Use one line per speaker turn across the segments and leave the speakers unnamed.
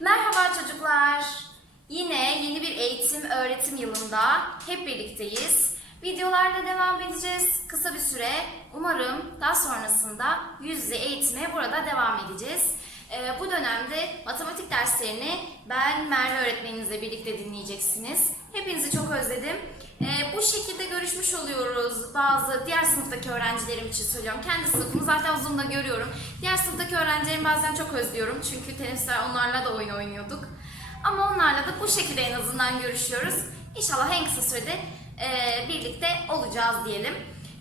Merhaba çocuklar. Yine yeni bir eğitim öğretim yılında hep birlikteyiz. Videolarla devam edeceğiz kısa bir süre. Umarım daha sonrasında yüz yüze eğitime burada devam edeceğiz. Ee, bu dönemde matematik derslerini ben Merve öğretmeninizle birlikte dinleyeceksiniz. Hepinizi çok özledim. Ee, bu şekilde görüşmüş oluyoruz. Bazı diğer sınıftaki öğrencilerim için söylüyorum. Kendi sınıfımı zaten Zoom'da görüyorum. Diğer sınıftaki öğrencilerimi bazen çok özlüyorum. Çünkü teneffüsler onlarla da oyun oynuyorduk. Ama onlarla da bu şekilde en azından görüşüyoruz. İnşallah en kısa sürede e, birlikte olacağız diyelim.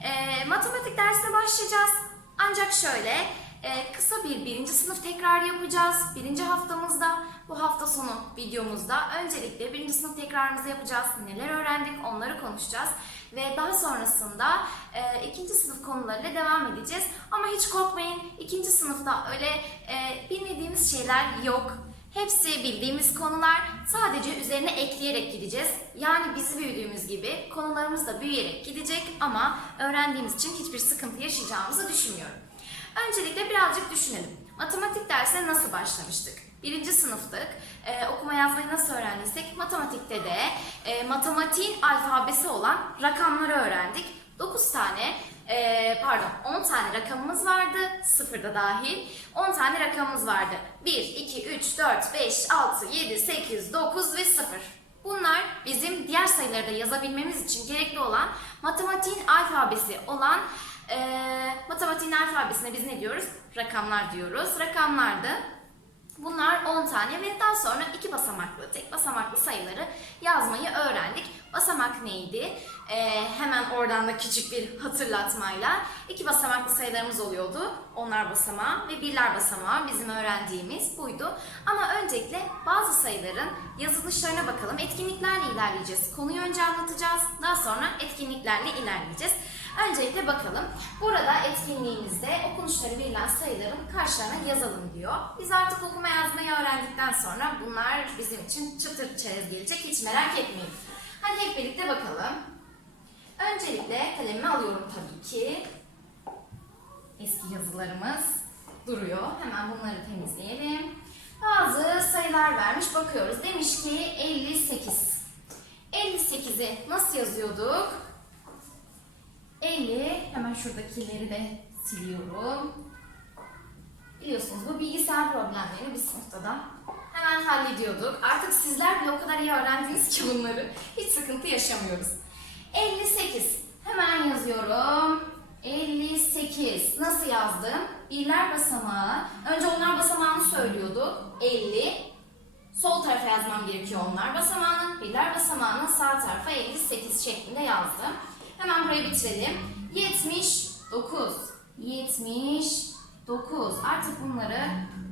E, matematik dersine başlayacağız. Ancak şöyle e, kısa bir birinci sınıf tekrar yapacağız. Birinci haftamızda bu hafta sonu videomuzda öncelikle birinci sınıf tekrarımızı yapacağız. Neler öğrendik onları konuşacağız. Ve daha sonrasında e, ikinci sınıf konularıyla devam edeceğiz. Ama hiç korkmayın ikinci sınıfta öyle e, bilmediğimiz şeyler yok. Hepsi bildiğimiz konular sadece üzerine ekleyerek gideceğiz. Yani biz büyüdüğümüz gibi konularımız da büyüyerek gidecek ama öğrendiğimiz için hiçbir sıkıntı yaşayacağımızı düşünmüyorum. Öncelikle birazcık düşünelim. Matematik dersine nasıl başlamıştık? Birinci sınıftık. Ee, okuma yazmayı nasıl öğrendiysek matematikte de e, matematiğin alfabesi olan rakamları öğrendik. 9 tane e, pardon 10 tane rakamımız vardı sıfırda dahil 10 tane rakamımız vardı 1, 2, 3, 4, 5, 6, 7, 8, 9 ve 0 Bunlar bizim diğer sayıları da yazabilmemiz için gerekli olan matematiğin alfabesi olan e, matematiğin alfabesine biz ne diyoruz? Rakamlar diyoruz. Rakamlardı. Bunlar 10 tane ve daha sonra iki basamaklı, tek basamaklı sayıları yazmayı öğrendik. Basamak neydi? Ee, hemen oradan da küçük bir hatırlatmayla iki basamaklı sayılarımız oluyordu. Onlar basamağı ve birler basamağı bizim öğrendiğimiz buydu. Ama öncelikle bazı sayıların yazılışlarına bakalım. Etkinliklerle ilerleyeceğiz. Konuyu önce anlatacağız. Daha sonra etkinliklerle ilerleyeceğiz. Öncelikle bakalım. Burada etkinliğimizde okunuşları verilen sayıların karşılarına yazalım diyor. Biz artık okuma yazmayı öğrendikten sonra bunlar bizim için çıtır çerez gelecek. Hiç merak etmeyin. Hadi hep birlikte bakalım. Öncelikle kalemimi alıyorum tabii ki. Eski yazılarımız duruyor. Hemen bunları temizleyelim. Bazı sayılar vermiş bakıyoruz. Demiş ki 58. 58'i nasıl yazıyorduk? 50, hemen şuradakileri de siliyorum. Biliyorsunuz bu bilgisayar problemleri bir sınıfta da hemen hallediyorduk. Artık sizler bile o kadar iyi öğrendiniz ki bunları. Hiç sıkıntı yaşamıyoruz. 58, hemen yazıyorum. 58, nasıl yazdım? Birler basamağı, önce onlar basamağını söylüyorduk. 50, sol tarafa yazmam gerekiyor onlar basamağını. Birler basamağının sağ tarafa 58 şeklinde yazdım. Hemen burayı bitirelim. 79. 79. Artık bunları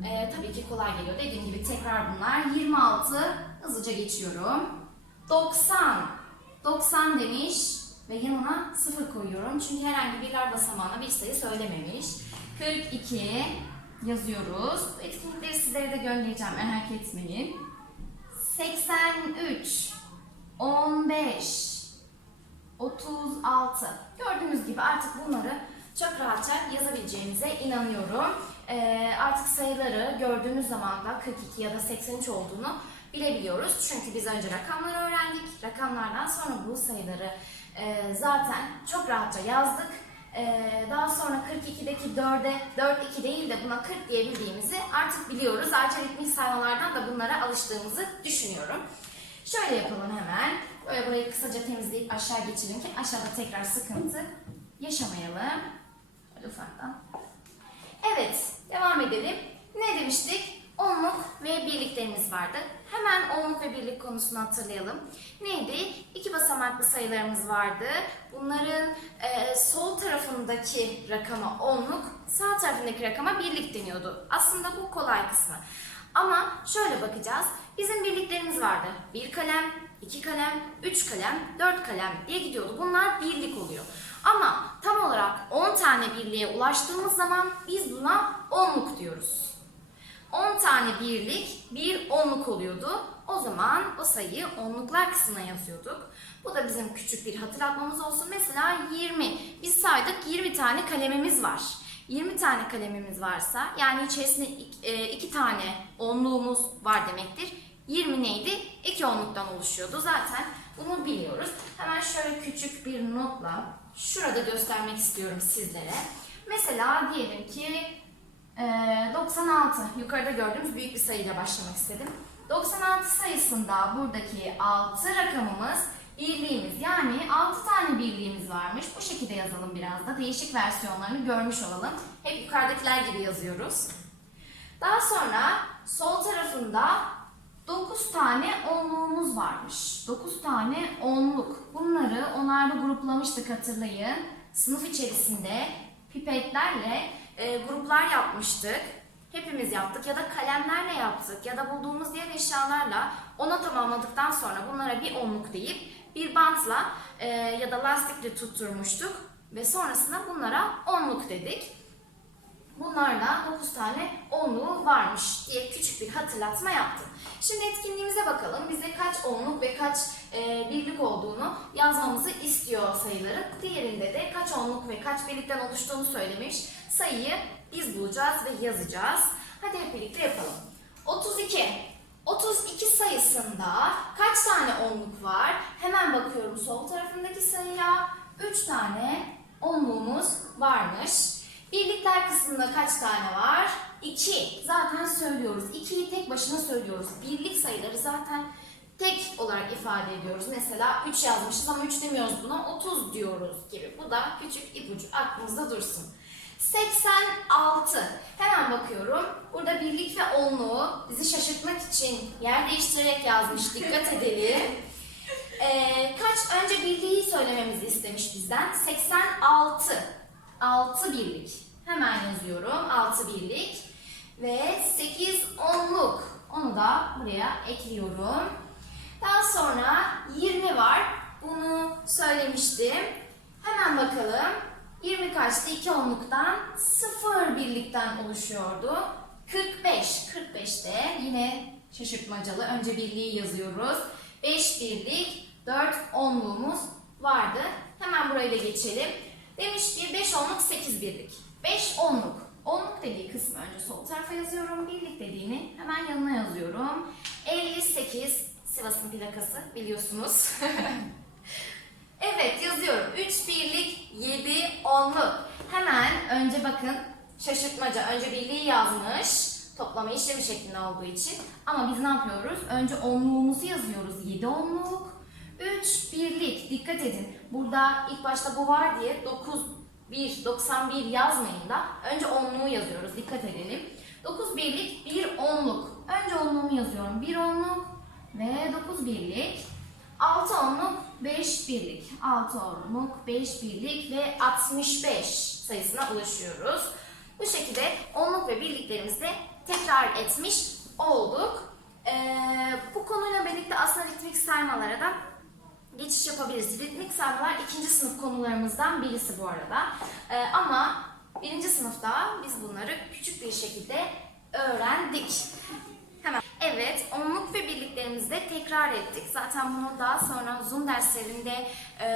e, tabii ki kolay geliyor. Dediğim gibi tekrar bunlar. 26. Hızlıca geçiyorum. 90. 90 demiş ve yanına 0 koyuyorum. Çünkü herhangi birler basamağına bir sayı söylememiş. 42 yazıyoruz. Bu etkinlikleri sizlere de göndereceğim. Merak etmeyin. 83. 15. 36. Gördüğünüz gibi artık bunları çok rahatça yazabileceğinize inanıyorum. Ee, artık sayıları gördüğümüz zaman da 42 ya da 83 olduğunu bilebiliyoruz. Çünkü biz önce rakamları öğrendik. Rakamlardan sonra bu sayıları e, zaten çok rahatça yazdık. Ee, daha sonra 42'deki 4'e 4 2 değil de buna 40 diyebildiğimizi artık biliyoruz. Aritmetik saymalardan da bunlara alıştığımızı düşünüyorum. Şöyle yapalım hemen. Böyle burayı kısaca temizleyip aşağı geçelim ki aşağıda tekrar sıkıntı yaşamayalım. Böyle ufaktan. Evet, devam edelim. Ne demiştik? Onluk ve birliklerimiz vardı. Hemen onluk ve birlik konusunu hatırlayalım. Neydi? İki basamaklı sayılarımız vardı. Bunların e, sol tarafındaki rakama onluk, sağ tarafındaki rakama birlik deniyordu. Aslında bu kolay kısmı. Ama şöyle bakacağız. Bizim birliklerimiz vardı. Bir kalem, iki kalem, üç kalem, dört kalem diye gidiyordu. Bunlar birlik oluyor. Ama tam olarak 10 tane birliğe ulaştığımız zaman biz buna onluk diyoruz. 10 tane birlik bir onluk oluyordu. O zaman o sayıyı onluklar kısmına yazıyorduk. Bu da bizim küçük bir hatırlatmamız olsun. Mesela 20. Biz saydık 20 tane kalemimiz var. 20 tane kalemimiz varsa yani içerisinde iki, e, iki tane onluğumuz var demektir. 20 neydi? 2 onluktan oluşuyordu. Zaten bunu biliyoruz. Hemen şöyle küçük bir notla şurada göstermek istiyorum sizlere. Mesela diyelim ki e, 96 yukarıda gördüğümüz büyük bir sayıyla başlamak istedim. 96 sayısında buradaki 6 rakamımız birliğimiz yani 6 tane birliğimiz varmış. Bu şekilde yazalım biraz da. Değişik versiyonlarını görmüş olalım. Hep yukarıdakiler gibi yazıyoruz. Daha sonra sol tarafında 9 tane onluğumuz varmış. 9 tane onluk. Bunları onarda gruplamıştık hatırlayın. Sınıf içerisinde pipetlerle e, gruplar yapmıştık. Hepimiz yaptık ya da kalemlerle yaptık ya da bulduğumuz diğer eşyalarla ona tamamladıktan sonra bunlara bir onluk deyip bir bantla e, ya da lastikle tutturmuştuk ve sonrasında bunlara onluk dedik. Bunlarla 9 tane onluğu varmış diye küçük bir hatırlatma yaptım. Şimdi etkinliğimize bakalım. Bize kaç onluk ve kaç e, birlik olduğunu yazmamızı istiyor sayıların. Diğerinde de kaç onluk ve kaç birlikten oluştuğunu söylemiş. Sayıyı biz bulacağız ve yazacağız. Hadi hep birlikte yapalım. 32. 32 sayısında kaç tane onluk var? Hemen bakıyorum sol tarafındaki sayıya. 3 tane onluğumuz varmış. Birlikler kısmında kaç tane var? 2. Zaten söylüyoruz. 2'yi tek başına söylüyoruz. Birlik sayıları zaten tek olarak ifade ediyoruz. Mesela 3 yazmışız ama 3 demiyoruz buna 30 diyoruz gibi. Bu da küçük ipucu aklınızda dursun. 86. Hemen bakıyorum. Burada birlik ve onluğu bizi şaşırtmak için yer değiştirerek yazmış. Dikkat edelim. Ee, kaç önce birliği söylememizi istemiş bizden. 86. 6 birlik. Hemen yazıyorum. 6 birlik. Ve 8 onluk. Onu da buraya ekliyorum. Daha sonra 20 var. Bunu söylemiştim. Hemen bakalım. 20 kaçtı? 2 onluktan 0 birlikten oluşuyordu. 45. 45'te yine şaşırtmacalı. Önce birliği yazıyoruz. 5 birlik, 4 onluğumuz vardı. Hemen burayı da geçelim. Demiş ki 5 onluk 8 birlik. 5 onluk. Onluk dediği kısmı önce sol tarafa yazıyorum. Birlik dediğini hemen yanına yazıyorum. 58 Sivas'ın plakası biliyorsunuz. evet yazıyorum. 3 birlik 7 onluk. Hemen önce bakın şaşırtmaca. Önce birliği yazmış. Toplama işlemi şeklinde olduğu için. Ama biz ne yapıyoruz? Önce onluğumuzu yazıyoruz. 7 onluk. 3 birlik. Dikkat edin. Burada ilk başta bu var diye 9 1 91 yazmayın da önce onluğu yazıyoruz. Dikkat edelim. 9 birlik 1 onluk. Önce onluğumu yazıyorum. 1 onluk ve 9 birlik. 6 onluk 5 birlik. 6 onluk 5 birlik ve 65 sayısına ulaşıyoruz. Bu şekilde onluk ve birliklerimizi tekrar etmiş olduk. Ee, bu konuyla birlikte aslında ritmik saymalara da geçiş yapabiliriz. Ritmik saymalar ikinci sınıf konularımızdan birisi bu arada. Ee, ama birinci sınıfta biz bunları küçük bir şekilde öğrendik. Evet, onluk ve birliklerimizi de tekrar ettik. Zaten bunu daha sonra Zoom derslerinde e,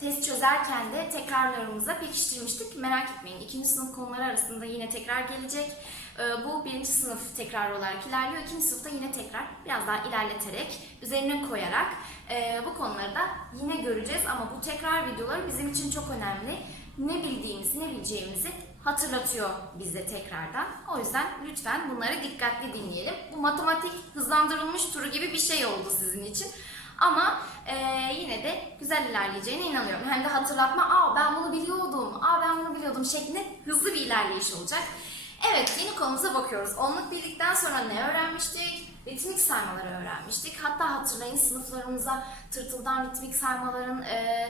test çözerken de tekrarlarımıza pekiştirmiştik. Merak etmeyin, ikinci sınıf konuları arasında yine tekrar gelecek. E, bu birinci sınıf tekrar olarak ilerliyor. İkinci sınıfta yine tekrar biraz daha ilerleterek, üzerine koyarak e, bu konuları da yine göreceğiz. Ama bu tekrar videoları bizim için çok önemli. Ne bildiğimizi, ne bileceğimizi hatırlatıyor bize tekrardan. O yüzden lütfen bunları dikkatli dinleyelim. Bu matematik hızlandırılmış turu gibi bir şey oldu sizin için. Ama e, yine de güzel ilerleyeceğine inanıyorum. Hem de hatırlatma, aa ben bunu biliyordum, aa ben bunu biliyordum şeklinde hızlı bir ilerleyiş olacak. Evet, yeni konumuza bakıyoruz. Onluk birlikten sonra ne öğrenmiştik? Ritmik saymaları öğrenmiştik. Hatta hatırlayın sınıflarımıza tırtıldan ritmik saymaların e,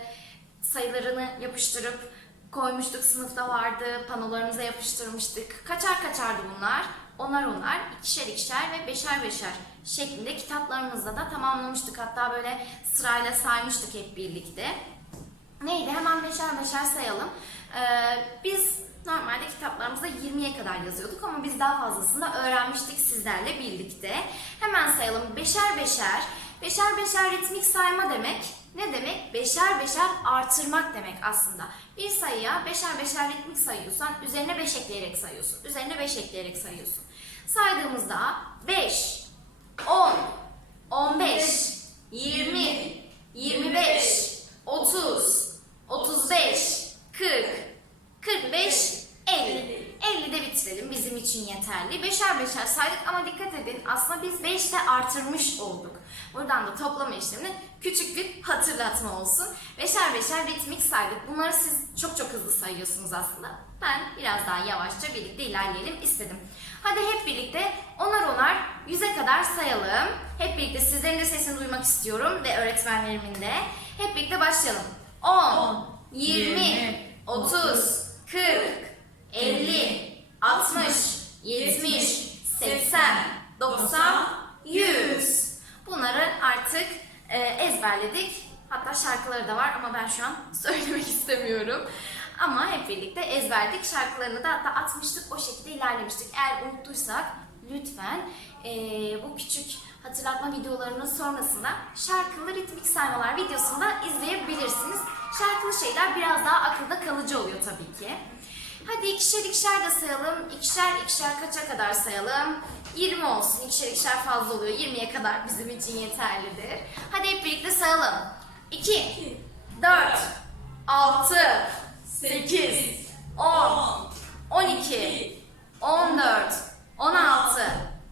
sayılarını yapıştırıp koymuştuk. Sınıfta vardı, panolarımıza yapıştırmıştık. Kaçar kaçardı bunlar. Onar onar, ikişer ikişer ve beşer beşer şeklinde kitaplarımızda da tamamlamıştık. Hatta böyle sırayla saymıştık hep birlikte. Neydi? Hemen beşer beşer sayalım. Ee, biz normalde kitaplarımızda 20'ye kadar yazıyorduk ama biz daha fazlasını da öğrenmiştik sizlerle birlikte. Hemen sayalım. Beşer beşer. Beşer beşer ritmik sayma demek Ne demek? Beşer beşer artırmak demek aslında. Bir sayıya beşer beşer ritmik sayıyorsan üzerine 5 ekleyerek sayıyorsun. Üzerine 5 ekleyerek sayıyorsun. Saydığımızda 5, 10, 15, 20, 25, 30, 35, 40, 45, 50. 50'de bitirelim bizim için yeterli. Beşer beşer saydık ama dikkat edin aslında biz 5'te artırmış olduk. Buradan da toplama işlemini küçük bir hatırlatma olsun. Beşer beşer ritmik saydık. Bunları siz çok çok hızlı sayıyorsunuz aslında. Ben biraz daha yavaşça birlikte ilerleyelim istedim. Hadi hep birlikte onar onar yüze kadar sayalım. Hep birlikte sizlerin de sesini duymak istiyorum ve öğretmenlerimin de. Hep birlikte başlayalım. 10, 20, 30, 40, 50, 60, 70, 80, 90, 100. Bunları artık e, ezberledik. Hatta şarkıları da var ama ben şu an söylemek istemiyorum. Ama hep birlikte ezberledik. Şarkılarını da hatta atmıştık, o şekilde ilerlemiştik. Eğer unuttuysak lütfen e, bu küçük hatırlatma videolarının sonrasında şarkılı ritmik saymalar videosunu da izleyebilirsiniz. Şarkılı şeyler biraz daha akılda kalıcı oluyor tabii ki. Hadi ikişer ikişer de sayalım. İkişer ikişer kaça kadar sayalım? 20 olsun. İkişer ikişer fazla oluyor. 20'ye kadar bizim için yeterlidir. Hadi hep birlikte sayalım. 2, 4, 6, 8, 10, 12, 14, 16,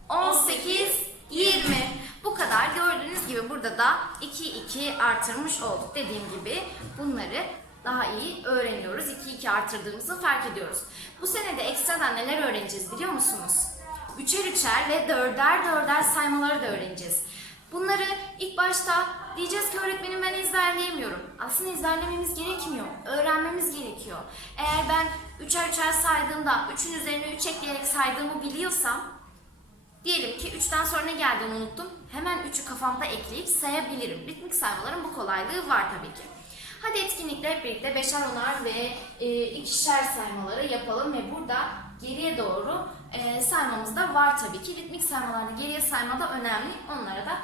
18, 20. Bu kadar. Gördüğünüz gibi burada da 2 2 artırmış olduk. Dediğim gibi bunları daha iyi öğreniyoruz. 2 2 artırdığımızı fark ediyoruz. Bu sene de ekstradan neler öğreneceğiz biliyor musunuz? Üçer üçer ve dörder dörder saymaları da öğreneceğiz. Bunları ilk başta diyeceğiz ki öğretmenim ben ezberleyemiyorum. Aslında ezberlememiz gerekmiyor. Öğrenmemiz gerekiyor. Eğer ben üçer üçer saydığımda üçün üzerine üç ekleyerek saydığımı biliyorsam Diyelim ki 3'ten sonra ne geldiğini unuttum. Hemen 3'ü kafamda ekleyip sayabilirim. Ritmik saymaların bu kolaylığı var tabii ki. Hadi etkinlikle hep birlikte beşer onar ve e, ikişer saymaları yapalım ve burada geriye doğru e, saymamız da var tabii ki. Ritmik saymalarda geriye sayma da önemli. Onlara da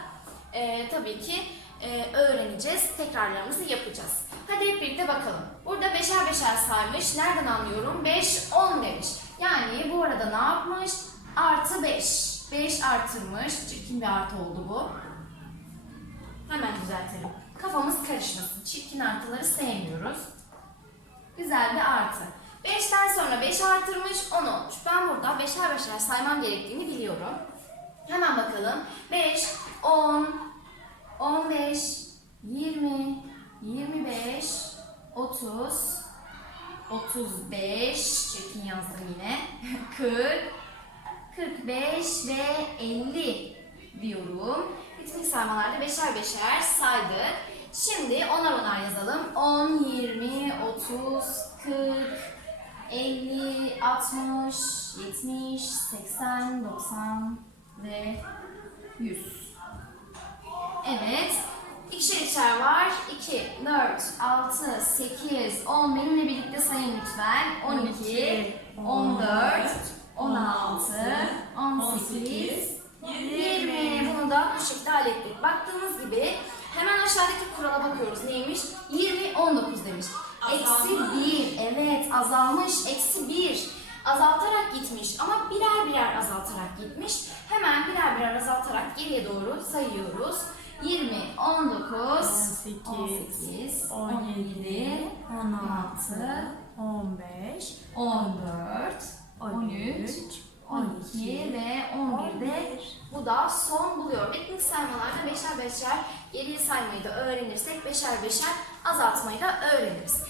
e, tabii ki e, öğreneceğiz. Tekrarlarımızı yapacağız. Hadi hep birlikte bakalım. Burada beşer beşer saymış. Nereden anlıyorum? 5, 10 demiş. Yani bu arada ne yapmış? Artı 5. 5 artırmış. Çirkin bir artı oldu bu. Hemen düzeltelim. Kafamız karışmasın. Çirkin artıları sevmiyoruz. Güzel bir artı. 5'ten sonra 5 artırmış 10 olmuş. Ben burada beşer beşer saymam gerektiğini biliyorum. Hemen bakalım. 5, 10, 15, 20, 25, 30, 35, çirkin yazdım yine. 40, 45 ve 50 diyorum. Ritmik saymalarda beşer beşer saydık. Şimdi onar onar yazalım. 10, 20, 30, 40, 50, 60, 70, 80, 90 ve 100. Evet. İkişer ikişer var. 2, 4, 6, 8, 10. Benimle birlikte sayın lütfen. 12, 14, 16, 18, 20. Bunu da bu şekilde hallettik. Baktığınız gibi hemen aşağıdaki kurala bakıyoruz. Neymiş? 20, 19 demiş. Eksi 1. Evet azalmış. Eksi 1. Azaltarak gitmiş ama birer birer azaltarak gitmiş. Hemen birer birer azaltarak geriye doğru sayıyoruz. 20, 19,
18,
18,
17, 16, 15,
14, 13, 12 ve 11'de bu da son buluyor. Ritmik saymalarda beşer beşer geriye saymayı da öğrenirsek beşer beşer azaltmayı da öğreniriz.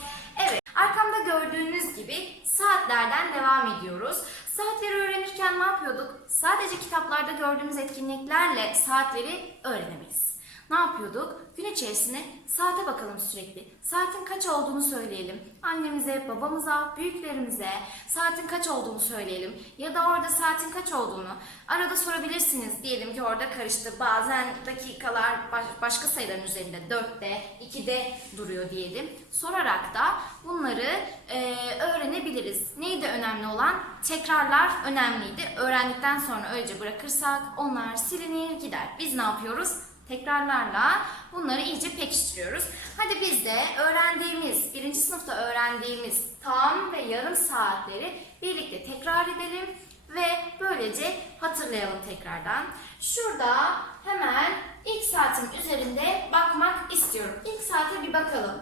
Evet, arkamda gördüğünüz gibi saatlerden devam ediyoruz. Saatleri öğrenirken ne yapıyorduk? Sadece kitaplarda gördüğümüz etkinliklerle saatleri öğrenemeyiz. Ne yapıyorduk? Gün içerisinde saate bakalım sürekli. Saatin kaç olduğunu söyleyelim. Annemize, babamıza, büyüklerimize saatin kaç olduğunu söyleyelim. Ya da orada saatin kaç olduğunu arada sorabilirsiniz. Diyelim ki orada karıştı. Bazen dakikalar baş- başka sayıların üzerinde 4'te, 2'de duruyor diyelim. Sorarak da bunları e, öğrenebiliriz. Neydi önemli olan? Tekrarlar önemliydi. Öğrendikten sonra öylece bırakırsak onlar silinir gider. Biz ne yapıyoruz? Tekrarlarla bunları iyice pekiştiriyoruz. Hadi biz de öğrendiğimiz, birinci sınıfta öğrendiğimiz tam ve yarım saatleri birlikte tekrar edelim ve böylece hatırlayalım tekrardan. Şurada hemen ilk saatin üzerinde bakmak istiyorum. İlk saate bir bakalım.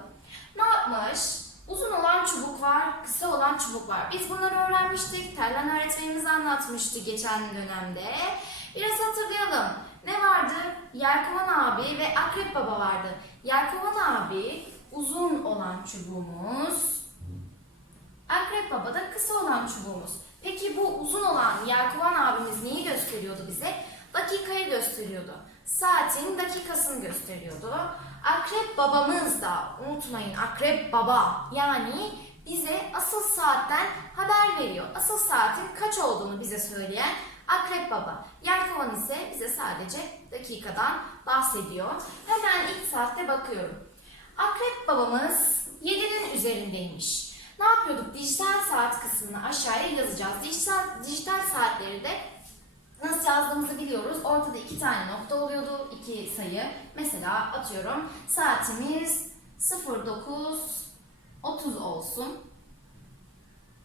Ne yapmış? Uzun olan çubuk var, kısa olan çubuk var. Biz bunları öğrenmiştik. Terlan öğretmenimiz anlatmıştı geçen dönemde. Biraz hatırlayalım. Ne vardı? Yelkovan abi ve Akrep Baba vardı. Yelkovan abi uzun olan çubuğumuz. Akrep Baba da kısa olan çubuğumuz. Peki bu uzun olan Yelkovan abimiz neyi gösteriyordu bize? Dakikayı gösteriyordu. Saatin dakikasını gösteriyordu. Akrep babamız da unutmayın akrep baba yani bize asıl saatten haber veriyor. Asıl saatin kaç olduğunu bize söyleyen akrep baba. Yelkovan ise bize sadece dakikadan bahsediyor. Hemen ilk saatte bakıyorum. Akrep babamız 7'nin üzerindeymiş. Ne yapıyorduk? Dijital saat kısmını aşağıya yazacağız. Dijital, dijital saatleri de nasıl yazdığımızı biliyoruz. Ortada iki tane nokta oluyordu. iki sayı. Mesela atıyorum saatimiz 09.30 olsun.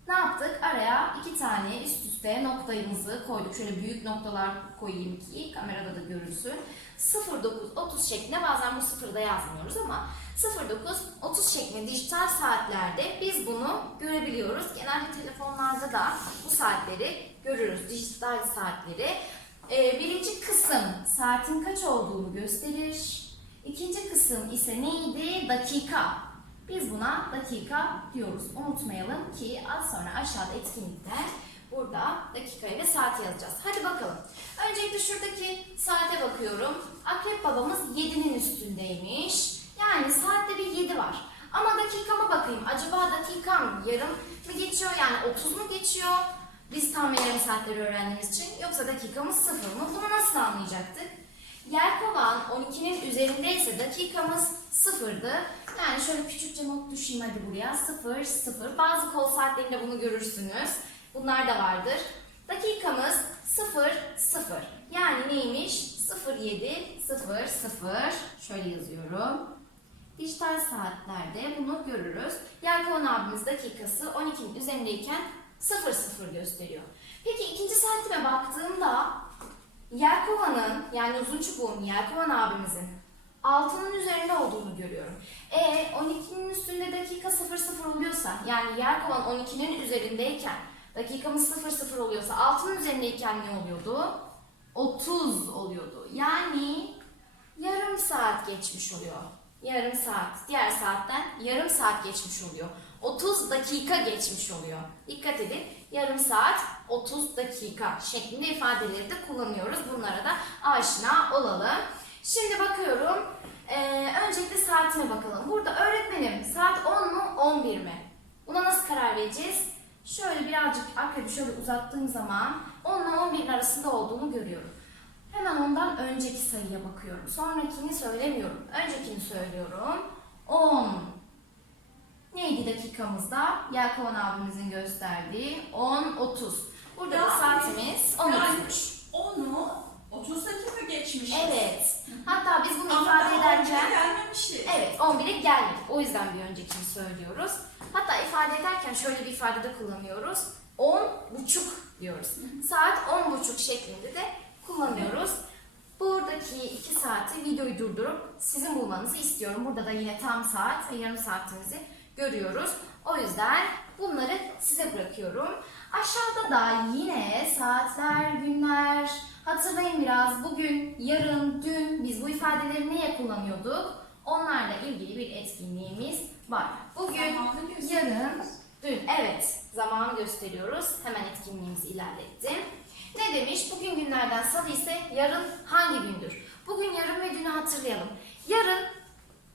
Ne yaptık? Araya iki tane üst üste noktayımızı koyduk. Şöyle büyük noktalar koyayım ki kamerada da görürsün. 09.30 şeklinde bazen bu sıfırda yazmıyoruz ama 09.30 şeklinde dijital saatlerde biz bunu görebiliyoruz. Genelde telefonlarda da bu saatleri görürüz. Dijital saatleri. Ee, birinci kısım saatin kaç olduğunu gösterir. İkinci kısım ise neydi? Dakika. Biz buna dakika diyoruz. Unutmayalım ki az sonra aşağıda etkinlikte burada dakikayı ve saati yazacağız. Hadi bakalım. Öncelikle şuradaki saate bakıyorum. Akrep babamız 7'nin üstündeymiş. Yani saatte bir 7 var. Ama dakikama bakayım. Acaba dakikam yarım mı geçiyor? Yani 30 mu geçiyor? Biz tam yarım saatleri öğrendiğimiz için. Yoksa dakikamız sıfır mı? Bunu nasıl anlayacaktık? Yelkovan 12'nin üzerindeyse dakikamız sıfırdı. Yani şöyle küçükçe not düşeyim hadi buraya. Sıfır, sıfır. Bazı kol saatlerinde bunu görürsünüz. Bunlar da vardır. Dakikamız sıfır, sıfır. Yani neymiş? 07, 00. Şöyle yazıyorum. Dijital saatlerde bunu görürüz. Yelkovan abimiz dakikası 12'nin üzerindeyken 00 gösteriyor. Peki ikinci saatime baktığımda Yelkova'nın yani uzun çubuğun Yelkovan abimizin altının üzerinde olduğunu görüyorum. E 12'nin üstünde dakika 00 oluyorsa yani Yelkovan 12'nin üzerindeyken dakikamız 00 oluyorsa altının üzerindeyken ne oluyordu? 30 oluyordu. Yani yarım saat geçmiş oluyor. Yarım saat. Diğer saatten yarım saat geçmiş oluyor. 30 dakika geçmiş oluyor. Dikkat edin. Yarım saat 30 dakika şeklinde ifadeleri de kullanıyoruz. Bunlara da aşina olalım. Şimdi bakıyorum. Ee, öncelikle saatime bakalım. Burada öğretmenim saat 10 mu 11 mi? Buna nasıl karar vereceğiz? Şöyle birazcık akrebi şöyle uzattığım zaman 10 ile 11'in arasında olduğunu görüyorum. Hemen ondan önceki sayıya bakıyorum. Sonrakini söylemiyorum. Öncekini söylüyorum. 10. Neydi dakikamızda? Yelkovan abimizin gösterdiği 10.30. Burada da saatimiz 10
Yani
ötmüş.
onu 30 dakika geçmiş.
Evet. Hatta biz bunu
Ama
ifade ederken...
11'e gelmemişiz.
Evet 11'e geldik. O yüzden bir öncekini söylüyoruz. Hatta ifade ederken şöyle bir ifadede kullanıyoruz. 10 buçuk diyoruz. Saat 10 buçuk şeklinde de kullanıyoruz. Buradaki 2 saati videoyu durdurup sizin bulmanızı istiyorum. Burada da yine tam saat ve yarım saatinizi görüyoruz. O yüzden bunları size bırakıyorum. Aşağıda da yine saatler, günler, hatırlayın biraz bugün, yarın, dün biz bu ifadeleri neye kullanıyorduk? Onlarla ilgili bir etkinliğimiz var. Bugün, yarın, dün. Evet, zamanı gösteriyoruz. Hemen etkinliğimizi ilerlettim. Ne demiş? Bugün günlerden salı ise yarın hangi gündür? Bugün, yarın ve dünü hatırlayalım. Yarın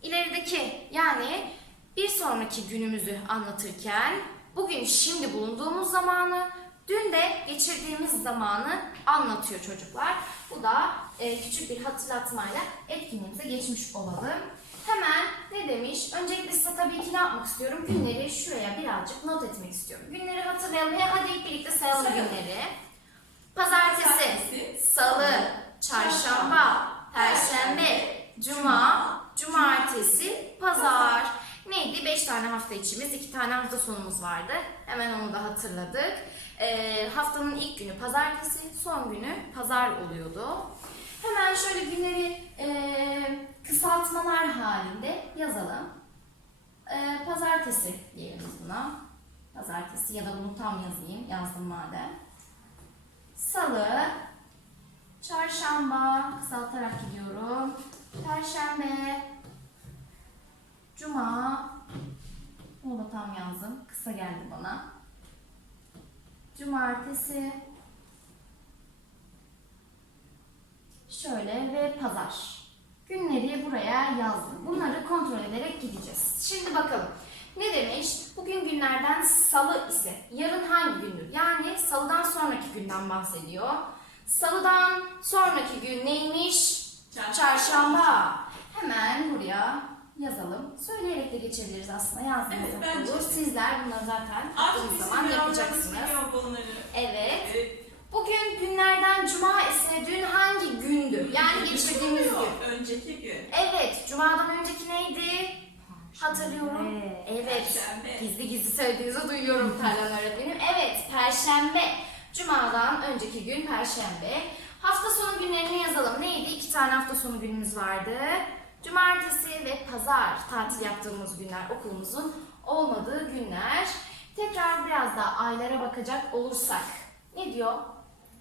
ilerideki yani bir sonraki günümüzü anlatırken bugün şimdi bulunduğumuz zamanı, dün de geçirdiğimiz zamanı anlatıyor çocuklar. Bu da e, küçük bir hatırlatmayla etkinliğimize geçmiş olalım. Hemen ne demiş? Öncelikle size tabii ki ne yapmak istiyorum? Günleri şuraya birazcık not etmek istiyorum. Günleri hatırlayalım. Ya hadi hep birlikte sayalım günleri. Pazartesi, salı, çarşamba, perşembe, cuma, cumartesi, pazar hafta içimiz, iki tane hafta sonumuz vardı. Hemen onu da hatırladık. Ee, haftanın ilk günü pazartesi, son günü pazar oluyordu. Hemen şöyle günleri e, kısaltmalar halinde yazalım. E, pazartesi diyelim buna. Pazartesi ya da bunu tam yazayım. Yazdım madem. Salı, çarşamba, kısaltarak gidiyorum. Perşembe, cuma, onu da tam yazdım. Kısa geldi bana. Cumartesi, şöyle ve pazar. Günleri buraya yazdım. Bunları kontrol ederek gideceğiz. Şimdi bakalım. Ne demiş? Bugün günlerden salı ise yarın hangi gündür? Yani salıdan sonraki günden bahsediyor. Salıdan sonraki gün neymiş?
Çarşamba.
Çarşamba. Hemen buraya yazalım. Söyleyerek de geçebiliriz aslında. Yazdığınız
Evet,
evet,
bence
olur. Sizler bunları zaten
bizim
zaman yapacaksınız. Evet.
Evet.
Bugün günlerden cuma ise dün hangi gündü? Yani geçirdiğimiz gün.
Önceki gün.
Evet, cumadan önceki neydi? Hatırlıyorum.
Perşembe.
Evet.
Perşembe.
Gizli gizli söylediğinizi duyuyorum Terlan öğretmenim. Evet, perşembe. Cumadan önceki gün perşembe. Hafta sonu günlerini yazalım. Neydi? İki tane hafta sonu günümüz vardı. Cumartesi ve pazar tatil yaptığımız günler, okulumuzun olmadığı günler. Tekrar biraz daha aylara bakacak olursak. Ne diyor?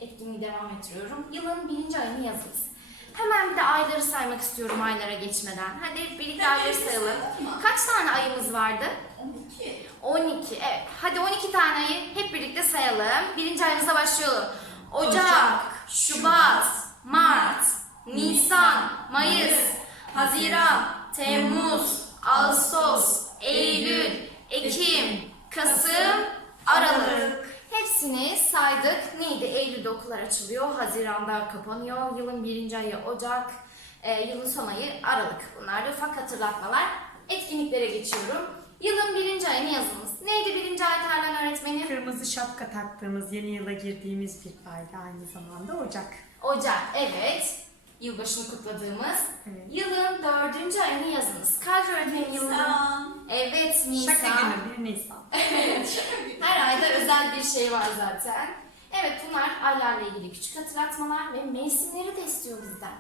Etkinliği devam ettiriyorum. Yılın birinci ayını yazınız. Hemen bir de ayları saymak istiyorum aylara geçmeden. Hadi hep birlikte ayları
elli
sayalım. Kaç tane ayımız vardı?
12.
12. Evet. Hadi 12 tane ayı hep birlikte sayalım. Birinci ayımıza başlayalım. Ocak,
Ocak,
Şubat, Mart, Nisan, Mayıs, Haziran, Temmuz, Ağustos, Eylül, Ekim, Kasım, Aralık. Hepsini saydık. Neydi? Eylül'de okullar açılıyor. Haziran'da kapanıyor. Yılın birinci ayı Ocak. e, yılın son ayı Aralık. Bunlar da ufak hatırlatmalar. Etkinliklere geçiyorum. Yılın birinci ayını yazınız. Neydi birinci ay Terlan öğretmenim?
Kırmızı şapka taktığımız yeni yıla girdiğimiz bir ayda aynı zamanda Ocak.
Ocak, evet. Yılbaşını kutladığımız.
Evet.
Yılın dördüncü ayını yazınız. Kaç öğretmenin yılında?
Nisan.
Evet, Nisan.
Şaka günü 1 Nisan.
Her ayda özel bir şey var zaten. Evet bunlar aylarla ilgili küçük hatırlatmalar ve mevsimleri de istiyor bizden.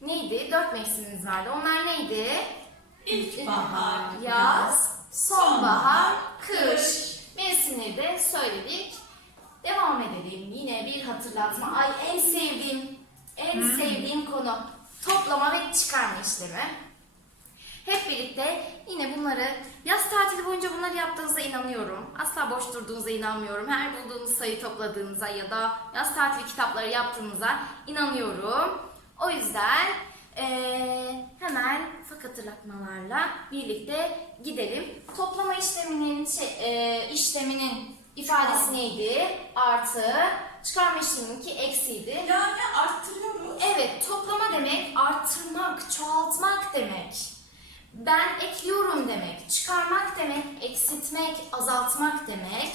Neydi? Dört mevsimimiz vardı. Onlar neydi?
İlkbahar,
yaz, sonbahar, kış.
kış.
Mevsimleri de söyledik. Devam edelim. Yine bir hatırlatma. Ay en sevdiğim, en sevdiğim konu toplama ve çıkarma işlemi. Hep birlikte yine bunları yaz tatili boyunca bunları yaptığınıza inanıyorum. Asla boş durduğunuza inanmıyorum. Her bulduğunuz sayı topladığınıza ya da yaz tatili kitapları yaptığınıza inanıyorum. O yüzden eee, hemen ufak hatırlatmalarla birlikte gidelim. Toplama işleminin şey, eee, işleminin ifadesi neydi? Artı. Çıkarma işlemininki eksiydi.
Yani arttırıyoruz.
Evet, toplama demek arttırmak, çoğaltmak demek. Ben ekliyorum demek, çıkarmak demek, eksiltmek, azaltmak demek.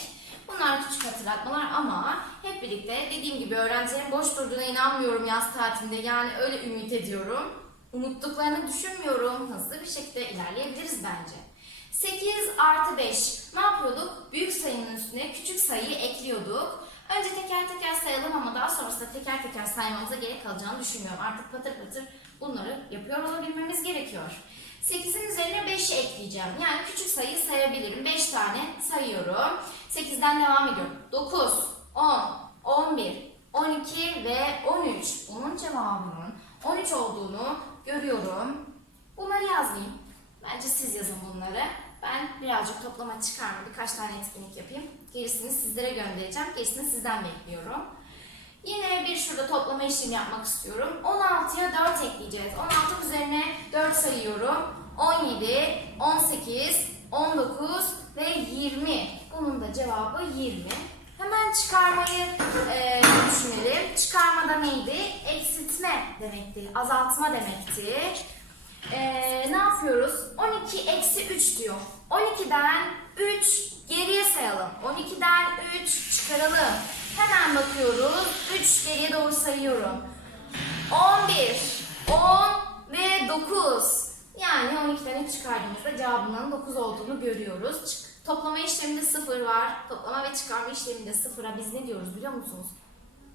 Bunlar küçük hatırlatmalar ama hep birlikte dediğim gibi öğrencilerin boş durduğuna inanmıyorum yaz tatilinde. Yani öyle ümit ediyorum. Unuttuklarını düşünmüyorum. Hızlı bir şekilde ilerleyebiliriz bence. 8 artı 5. Ne yapıyorduk? Büyük sayının üstüne küçük sayıyı ekliyorduk. Önce teker teker sayalım ama daha sonrasında teker teker saymamıza gerek kalacağını düşünmüyorum. Artık patır patır bunları yapıyor olabilmemiz gerekiyor. 8'in üzerine 5'i ekleyeceğim. Yani küçük sayıyı sayabilirim. 5 tane sayıyorum. 8'den devam ediyorum. 9, 10, 11, 12 ve 13. Bunun cevabının 13 olduğunu görüyorum. Bunları yazmayayım. Bence siz yazın bunları. Ben birazcık toplama çıkarma, birkaç tane etkinlik yapayım. Gerisini sizlere göndereceğim. Gerisini sizden bekliyorum. Yine bir şurada toplama işlemi yapmak istiyorum. 16'ya 4 ekleyeceğiz. 16 üzerine 4 sayıyorum. 17, 18, 19 ve 20. Bunun da cevabı 20. Hemen çıkarmayı e, düşünelim. Çıkarmada neydi? Eksiltme demekti. Azaltma demekti. E, ne yapıyoruz? 12 eksi 3 diyor. 12'den 3 geriye sayalım. 12'den 3 çıkaralım. Hemen bakıyoruz. 3 geriye doğru sayıyorum. 11, 10 ve 9. Yani 12'den 3 çıkardığımızda cevabının 9 olduğunu görüyoruz. Toplama işleminde sıfır var. Toplama ve çıkarma işleminde sıfıra biz ne diyoruz biliyor musunuz?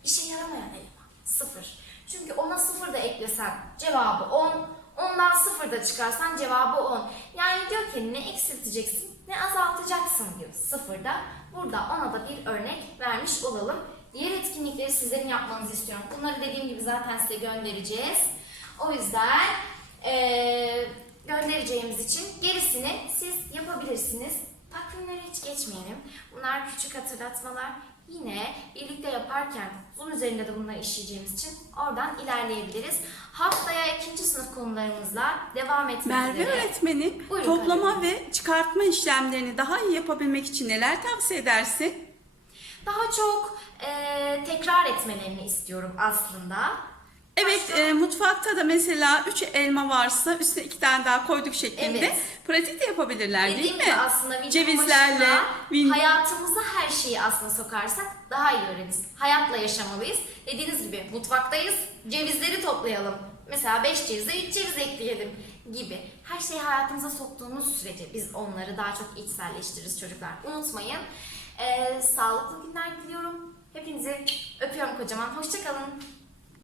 İşe yaramayan eleman. Sıfır. Çünkü ona sıfır da eklesen cevabı 10. Ondan sıfır da çıkarsan cevabı 10. Yani diyor ki ne eksilteceksin ne azaltacaksın diyor sıfırda. Burada ona da bir örnek vermiş olalım. Diğer etkinlikleri sizlerin yapmanızı istiyorum. Bunları dediğim gibi zaten size göndereceğiz. O yüzden eee, göndereceğimiz için gerisini siz yapabilirsiniz. Takvimlere hiç geçmeyelim. Bunlar küçük hatırlatmalar. Yine birlikte yaparken Zoom üzerinde de bunları işleyeceğimiz için oradan ilerleyebiliriz. Haftaya ikinci sınıf konularımızla devam etmek
Merve
üzere.
öğretmenim,
Buyurun
toplama
Kadir.
ve çıkartma işlemlerini daha iyi yapabilmek için neler tavsiye edersin?
Daha çok eee, tekrar etmelerini istiyorum aslında.
Evet, e, mutfakta da mesela 3 elma varsa üstüne 2 tane daha koyduk şeklinde
Evet.
pratik de yapabilirler değil
Dediğim
mi?
gibi aslında videonun
Cevizlerle,
başında
vin-
hayatımıza her şeyi aslında sokarsak daha iyi öğreniriz. Hayatla yaşamalıyız. Dediğiniz gibi mutfaktayız, cevizleri toplayalım. Mesela 5 cevize 3 ceviz ekleyelim gibi. Her şeyi hayatımıza soktuğumuz sürece biz onları daha çok içselleştiririz çocuklar. Unutmayın. Ee, sağlıklı günler diliyorum. Hepinizi öpüyorum kocaman. Hoşçakalın.